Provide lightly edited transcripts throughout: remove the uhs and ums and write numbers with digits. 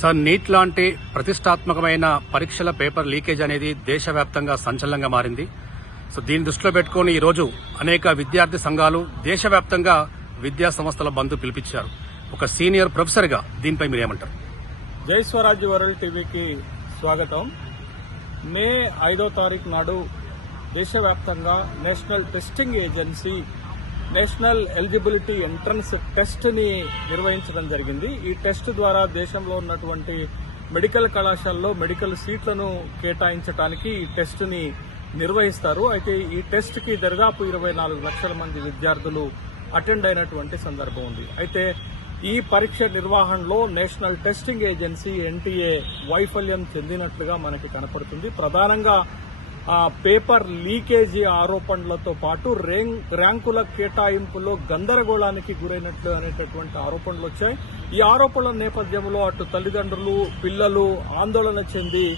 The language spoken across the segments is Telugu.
సార్, నీట్ లాంటి ప్రతిష్టాత్మకమైన పరీక్షల పేపర్ లీకేజ్ అనేది దేశవ్యాప్తంగా సంచలనంగా మారింది. సో దీన్ని దృష్టిలో పెట్టుకుని ఈరోజు అనేక విద్యార్థి సంఘాలు దేశవ్యాప్తంగా విద్యా సంస్థల బంద్ పిలిపించారు. ఒక సీనియర్ ప్రొఫెసర్గా దీనిపై మీరేమంటారు? జై స్వరాజ్య వరల్డ్ టీవీకి స్వాగతం. మే 5వ తారీఖు నాడు దేశవ్యాప్తంగా national testing agency national eligibility entrance test ని నిర్వహించడం జరిగింది. ఈ టెస్ట్ ద్వారా దేశంలో ఉన్నటువంటి మెడికల్ కళాశాలలో మెడికల్ సీట్లను కేటాయించడానికి ఈ టెస్ట్ ని నిర్వహిస్తారు. అయితే ఈ టెస్ట్ కి దాదాపు 24 లక్షల మంది విద్యార్థులు అటెండ్ అయినటువంటి సందర్భం ఉంది. అయితే ఈ పరీక్ష నిర్వహణలో నేషనల్ టెస్టింగ్ ఏజెన్సీ ఎన్టీఏ వైఫల్యం చెందినట్లుగా మనకి కనపడుతుంది. ప్రధానంగా పేపర్ లీకేజీ ఆరోపణలతో పాటు ర్యాంకుల కేటాయింపులో గందరగోళానికి గురైనట్లు అనేటటువంటి ఆరోపణలు వచ్చాయి. ఈ ఆరోపణల నేపథ్యంలో అటు తల్లిదండ్రులు, పిల్లలు ఆందోళన చెంది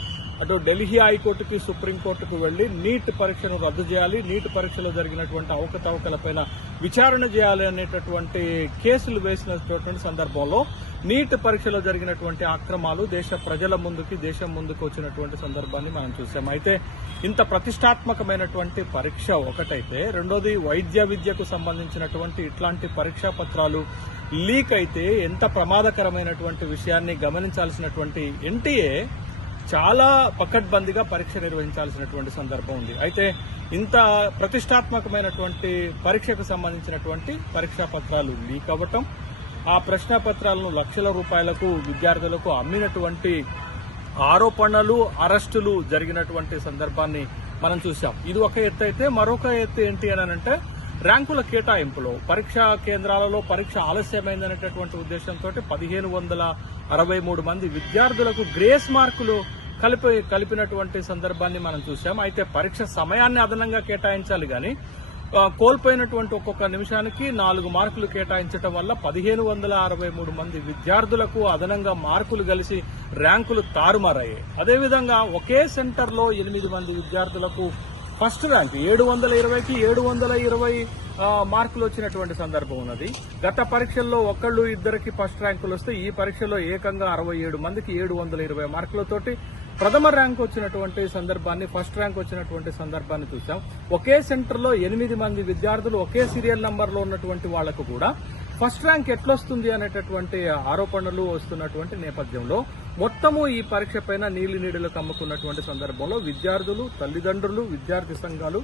అటు ఢిల్లీ హైకోర్టుకి, సుప్రీంకోర్టుకు వెళ్లి నీట్ పరీక్షను రద్దు చేయాలి, నీట్ పరీక్షలో జరిగినటువంటి అవకతవకలపైన విచారణ చేయాలి అనేటటువంటి కేసులు వేసినటువంటి సందర్భంలో నీట్ పరీక్షలో జరిగినటువంటి అక్రమాలు దేశం ముందుకు వచ్చినటువంటి సందర్భాన్ని మనం చూసాం. అయితే ఇంత ప్రతిష్టాత్మకమైనటువంటి పరీక్ష ఒకటైతే, రెండోది వైద్య విద్యకు సంబంధించినటువంటి ఇట్లాంటి పరీక్షా పత్రాలు లీక్ అయితే ఎంత ప్రమాదకరమైనటువంటి విషయాన్ని గమనించాల్సినటువంటి ఎన్టీఏ చాలా పకడ్బందీగా పరీక్ష నిర్వహించాల్సినటువంటి సందర్భం ఉంది. అయితే ఇంత ప్రతిష్టాత్మకమైనటువంటి పరీక్షకు సంబంధించినటువంటి పరీక్షా పత్రాలు లీక్ అవ్వటం, ఆ ప్రశ్న పత్రాలను లక్షల రూపాయలకు విద్యార్థులకు అమ్మినటువంటి ఆరోపణలు, అరెస్టులు జరిగినటువంటి సందర్భాన్ని మనం చూసాం. ఇది ఒక ఎత్తు అయితే, మరొక ఎత్తు ఏంటి అని అంటే ర్యాంకుల కేటాయింపులో పరీక్షా కేంద్రాలలో పరీక్ష ఆలస్యమైందనేటటువంటి ఉద్దేశంతో 1563 మంది విద్యార్థులకు గ్రేస్ మార్కులు కలిపినటువంటి సందర్భాన్ని మనం చూసాం. అయితే పరీక్ష సమయాన్ని అదనంగా కేటాయించాలి గాని కోల్పోయినటువంటి ఒక్కొక్క నిమిషానికి 4 మార్కులు కేటాయించడం వల్ల 1563 మంది విద్యార్థులకు అదనంగా మార్కులు కలిసి ర్యాంకులు తారుమారయ్యాయి. అదేవిధంగా ఒకే సెంటర్లో 8 మంది విద్యార్థులకు ఫస్ట్ ర్యాంక్ 720కి 720 మార్కులు వచ్చినటువంటి సందర్భం ఉన్నది. గత పరీక్షల్లో ఒకళ్ళు ఇద్దరికి ఫస్ట్ ర్యాంకులు వస్తే ఈ పరీక్షలో ఏకంగా 67 మందికి 720 మార్కులతోటి ప్రథమ ర్యాంక్ వచ్చినటువంటి సందర్భాన్ని, ఫస్ట్ ర్యాంక్ వచ్చినటువంటి సందర్భాన్ని చూసాం. ఒకే సెంటర్లో 8 మంది విద్యార్థులు ఒకే సీరియల్ నంబర్లో ఉన్నటువంటి వాళ్లకు కూడా ఫస్ట్ ర్యాంక్ ఎట్లొస్తుంది అనేటటువంటి ఆరోపణలు వస్తున్నటువంటి నేపథ్యంలో మొత్తము ఈ పరీక్ష పైన నీళ్లు కమ్ముకున్నటువంటి సందర్భంలో విద్యార్థులు, తల్లిదండ్రులు, విద్యార్థి సంఘాలు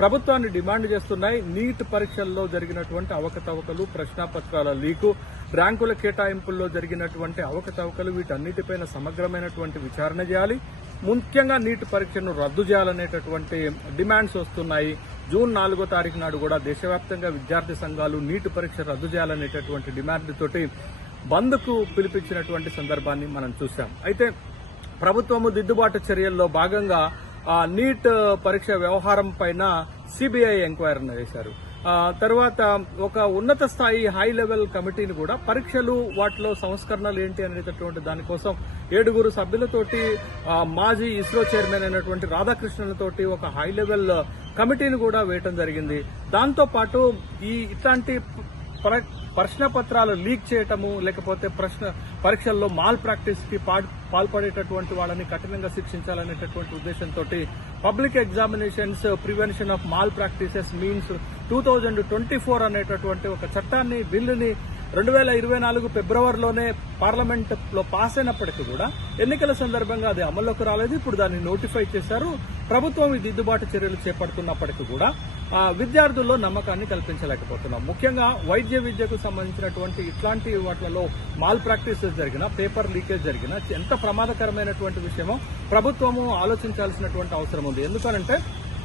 ప్రభుత్వాన్ని డిమాండ్ చేస్తున్నాయి. నీట్ పరీక్షల్లో జరిగినటువంటి అవకతవకలు, ప్రశ్నాపత్రాల లీకు, ర్యాంకుల కేటాయింపుల్లో జరిగినటువంటి అవకతవకలు, వీటన్నిటిపైన సమగ్రమైనటువంటి విచారణ చేయాలి. ముఖ్యంగా నీట్ పరీక్షను రద్దు చేయాలనేటటువంటి డిమాండ్స్ వస్తున్నాయి. జూన్ 4వ తారీఖు నాడు కూడా దేశవ్యాప్తంగా విద్యార్థి సంఘాలు నీట్ పరీక్ష రద్దు చేయాలనేటటువంటి డిమాండ్ తోటి బంద్కు పిలిపించినటువంటి సందర్భాన్ని మనం చూసాం. అయితే ప్రభుత్వము దిద్దుబాటు చర్యల్లో భాగంగా నీట్ పరీక్ష వ్యవహారం పైన సిబిఐ ఎంక్వైరీని వేశారు. తర్వాత ఒక ఉన్నత స్థాయి హై లెవెల్ కమిటీని కూడా పరీక్షలు, వాటిలో సంస్కరణలు ఏంటి అనేటటువంటి దానికోసం 7 సభ్యులతోటి మాజీ ఇస్రో చైర్మన్ అయినటువంటి రాధాకృష్ణన్తోటి ఒక హై లెవెల్ కమిటీని కూడా వేయటం జరిగింది. దాంతో పాటు ఇట్లాంటి ప్రశ్న పత్రాలు లీక్ చేయటము, లేకపోతే పరీక్షల్లో మాల్ ప్రాక్టీస్ కి పాల్పడేటటువంటి వాళ్ళని కఠినంగా శిక్షించాలనేటటువంటి ఉద్దేశంతో public examinations prevention of mall practices means 2024 అనేటటువంటి ఒక చట్టాన్ని, బిల్లుని 2024 ఫిబ్రవరిలోనే పార్లమెంట్ లో పాస్ అయినప్పటికీ కూడా ఎన్నికల సందర్భంగా అది అమల్లోకి రాలేదు. ఇప్పుడు దాన్ని నోటిఫై చేశారు. ప్రభుత్వం ఈ దిద్దుబాటు చర్యలు చేపడుతున్నప్పటికీ కూడా విద్యార్థుల్లో నమ్మకాన్ని కల్పించలేకపోతున్నాం. ముఖ్యంగా వైద్య విద్యకు సంబంధించినటువంటి ఇట్లాంటి వాటిలో మాల్ ప్రాక్టీసెస్ జరిగిన, పేపర్ లీకేజ్ జరిగిన ఎంత ప్రమాదకరమైనటువంటి విషయమో ప్రభుత్వము ఆలోచించాల్సినటువంటి అవసరం ఉంది. ఎందుకనంటే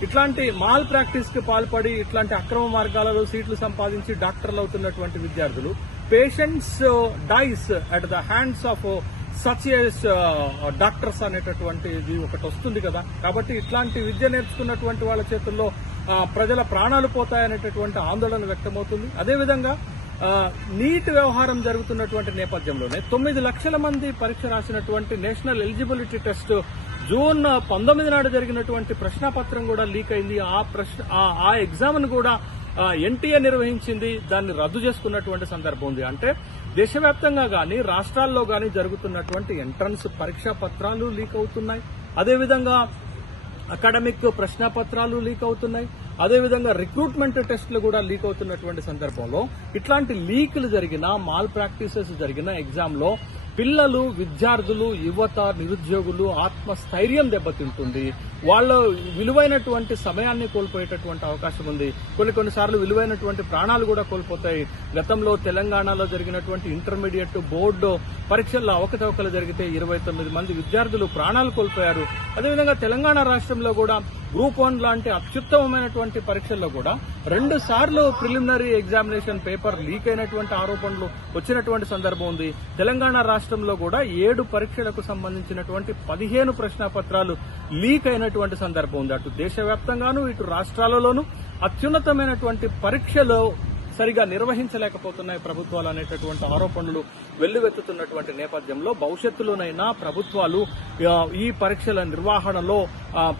ఇట్లాంటి మాల్ ప్రాక్టీస్ కి పాల్పడి ఇట్లాంటి అక్రమ మార్గాలలో సీట్లు సంపాదించి డాక్టర్లు అవుతున్నటువంటి విద్యార్థులు, patients dies at the hands of such as doctors అనేటటువంటిది ఒకటి వస్తుంది కదా. కాబట్టి ఇట్లాంటి విద్య నేర్చుకున్నటువంటి వాళ్ళ చేతుల్లో ప్రజల ప్రాణాలు పోతాయనేటటువంటి ఆందోళన వ్యక్తమవుతుంది. అదేవిధంగా నీట్ వ్యవహారం జరుగుతున్నటువంటి నేపథ్యంలోనే 9 లక్షల మంది పరీక్ష రాసినటువంటి నేషనల్ ఎలిజిబిలిటీ టెస్ట్ జూన్ 19 నాడు జరిగినటువంటి ప్రశ్నాపత్రం కూడా లీక్ అయింది. ఆ ఎగ్జామ్ ను కూడా ఎన్టీఏ నిర్వహించింది, దాన్ని రద్దు చేసుకున్నటువంటి సందర్భం ఉంది. అంటే దేశవ్యాప్తంగా గాని రాష్ట్రాల్లో గాని జరుగుతున్నటువంటి ఎంట్రన్స్ పరీక్షా పత్రాలు లీక్ అవుతున్నాయి. అదేవిధంగా అకాడమిక్ ప్రశ్నాపత్రాలు లీక్ అవుతున్నాయి. అదేవిధంగా రిక్రూట్మెంట్ టెస్టులు కూడా లీక్ అవుతున్నటువంటి సందర్భంలో ఇట్లాంటి లీకులు జరిగిన మాల్ ప్రాక్టీసెస్ జరిగిన ఎగ్జామ్ లో పిల్లలు, విద్యార్థులు, యువత, నిరుద్యోగులు ఆత్మస్థైర్యం దెబ్బతింటుంది. వాళ్ళ విలువైనటువంటి సమయాన్ని కోల్పోయేటటువంటి అవకాశం ఉంది. కొన్నిసార్లు విలువైనటువంటి ప్రాణాలు కూడా కోల్పోతాయి. గతంలో తెలంగాణలో జరిగినటువంటి ఇంటర్మీడియట్ బోర్డు పరీక్షల్లో అవకతవకలు జరిగితే 29 మంది విద్యార్థులు ప్రాణాలు కోల్పోయారు. అదేవిధంగా తెలంగాణ రాష్ట్రంలో కూడా గ్రూప్ 1 లాంటి అత్యుత్తమమైనటువంటి పరీక్షల్లో కూడా 2 సార్లు ప్రిలిమినరీ ఎగ్జామినేషన్ పేపర్ లీక్ అయినటువంటి ఆరోపణలు వచ్చినటువంటి సందర్భం ఉంది. తెలంగాణ రాష్ట్రంలో కూడా 7 పరీక్షలకు సంబంధించినటువంటి 15 ప్రశ్నాపత్రాలు లీక్ అయినటువంటి సందర్భం ఉంది. అటు దేశవ్యాప్తంగాను ఇటు రాష్ట్రాలలోనూ అత్యున్నతమైనటువంటి పరీక్షలు సరిగా నిర్వహించలేకపోతున్నాయి ప్రభుత్వాలు అనేటటువంటి ఆరోపణలు వెల్లువెత్తుతున్నటువంటి నేపథ్యంలో భవిష్యత్తులోనైనా ప్రభుత్వాలు ఈ పరీక్షల నిర్వహణలో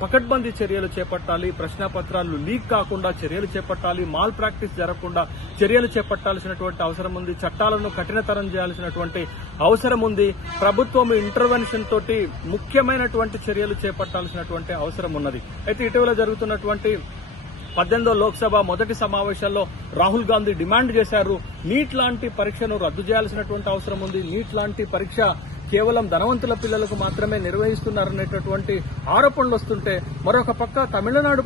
పకడ్బందీ చర్యలు చేపట్టాలి. ప్రశ్నాపత్రాలు లీక్ కాకుండా చర్యలు చేపట్టాలి. మాల్ ప్రాక్టీస్ జరగకుండా చర్యలు చేపట్టాల్సినటువంటి అవసరం ఉంది. చట్టాలను కఠినతరం చేయాల్సినటువంటి అవసరం ఉంది. ప్రభుత్వం ఇంటర్వెన్షన్ తోటి ముఖ్యమైనటువంటి చర్యలు చేపట్టాల్సినటువంటి అవసరం ఉన్నది. అయితే ఇటీవల జరుగుతున్నటువంటి 18వ లోక్సభ మొదటి సమావేశాల్లో రాహుల్ గాంధీ డిమాండ్ చేశారు. నీట్ లాంటి పరీక్షను రద్దు చేయాల్సినటువంటి అవసరం ఉంది. నీట్ లాంటి పరీక్ష కేవలం ధనవంతుల పిల్లలకు మాత్రమే నిర్వహిస్తున్నారనేటటువంటి ఆరోపణలు వస్తుంటే మరొక పక్క తమిళనాడు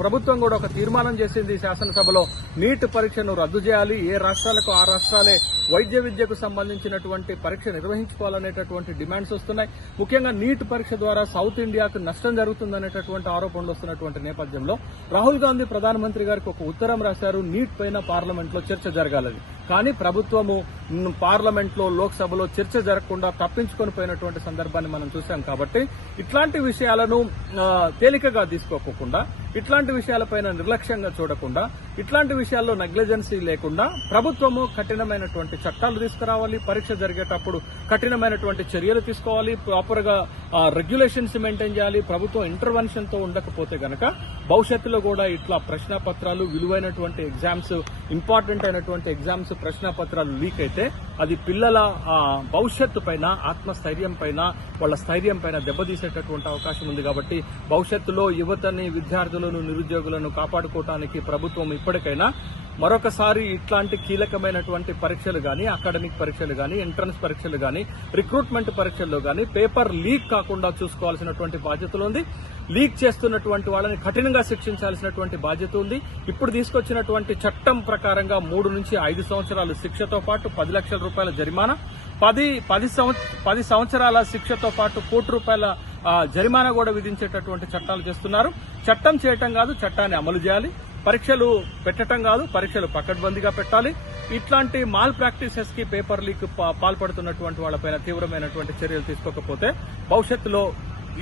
ప్రభుత్వం కూడా ఒక తీర్మానం చేసింది శాసనసభలో. నీట్ పరీక్షను రద్దు చేయాలి. ఏ రాష్ట్రాలకు ఆ రాష్ట్రాలే వైద్య విద్యకు సంబంధించినటువంటి పరీక్ష నిర్వహించుకోవాలనేటటువంటి డిమాండ్స్ వస్తున్నాయి. ముఖ్యంగా నీట్ పరీక్ష ద్వారా సౌత్ ఇండియాకు నష్టం జరుగుతుందనేటటువంటి ఆరోపణలు వస్తున్నటువంటి నేపథ్యంలో రాహుల్ గాంధీ ప్రధానమంత్రి గారికి ఒక ఉత్తరం రాశారు. నీట్ పైన పార్లమెంట్ లో చర్చ జరగాలని. కానీ ప్రభుత్వము పార్లమెంట్ లో లోక్సభలో చర్చ జరగకుండా తప్పించుకొని పోయినటువంటి సందర్భాన్ని మనం చూశాం. కాబట్టి ఇట్లాంటి విషయాలను తేలికగా తీసుకోకుండా, ఇట్లాంటి విషయాలపైన నిర్లక్ష్యంగా చూడకుండా, ఇట్లాంటి విషయాల్లో నెగ్లిజెన్సీ లేకుండా ప్రభుత్వము కఠినమైనటువంటి చట్టాలు తీసుకురావాలి. పరీక్ష జరిగేటప్పుడు కఠినమైనటువంటి చర్యలు తీసుకోవాలి. ప్రాపర్ గా రెగ్యులేషన్స్ మెయింటైన్ చేయాలి. ప్రభుత్వం ఇంటర్వెన్షన్ తో ఉండకపోతే గనక భవిష్యత్తులో కూడా ఇట్లా ప్రశ్నాపత్రాలు, విలువైనటువంటి ఎగ్జామ్స్, ఇంపార్టెంట్ అయినటువంటి ఎగ్జామ్స్ ప్రశ్నాపత్రాలు లీక్ అయితే అది పిల్లల భవిష్యత్తు పైన, ఆత్మస్థైర్యం పైన, వాళ్ళ స్థైర్యం పైన దెబ్బతీసేటటువంటి అవకాశం ఉంది. కాబట్టి భవిష్యత్తులో యువతని, విద్యార్థులను, నిరుద్యోగులను కాపాడుకోవడానికి ప్రభుత్వం ఇప్పటికైనా మరొకసారి ఇట్లాంటి కీలకమైనటువంటి పరీక్షలు గాని, అకాడమిక్ పరీక్షలు గాని, ఎంట్రన్స్ పరీక్షలు గాని, రిక్రూట్మెంట్ పరీక్షల్లో గాని పేపర్ లీక్ కాకుండా చూసుకోవాల్సినటువంటి బాధ్యతలు ఉంది. లీక్ చేస్తున్నటువంటి వాళ్ళని కఠినంగా శిక్షించాల్సినటువంటి బాధ్యత ఉంది. ఇప్పుడు తీసుకొచ్చినటువంటి చట్టం ప్రకారంగా 3 నుంచి 5 సంవత్సరాలు శిక్షతో పాటు 10 లక్షల రూపాయల జరిమానా, 10 సంవత్సరాల శిక్షతో పాటు ₹1,00,00,000 జరిమానా కూడా విధించేటటువంటి చట్టాలు చేస్తున్నారు. చట్టం చేయటం కాదు, చట్టాన్ని అమలు చేయాలి. పరీక్షలు పెట్టడం కాదు, పరీక్షలు పకడ్బందీగా పెట్టాలి. ఇట్లాంటి మాల్ ప్రాక్టీసెస్ కి, పేపర్ లీక్ పాల్పడుతున్నటువంటి వాళ్ళపైన తీవ్రమైనటువంటి చర్యలు తీసుకోకపోతే భవిష్యత్తులో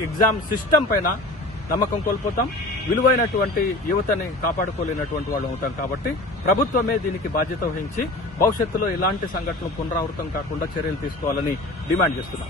ఎగ్జామ్ సిస్టమ్ పైన నమ్మకం కోల్పోతాం. విలువైనటువంటి యువతని కాపాడుకోలేనటువంటి వాళ్ళు అవుతాం. కాబట్టి ప్రభుత్వమే దీనికి బాధ్యత వహించి భవిష్యత్తులో ఇలాంటి సంఘటనలు పునరావృతం కాకుండా చర్యలు తీసుకోవాలని డిమాండ్ చేస్తున్నాం.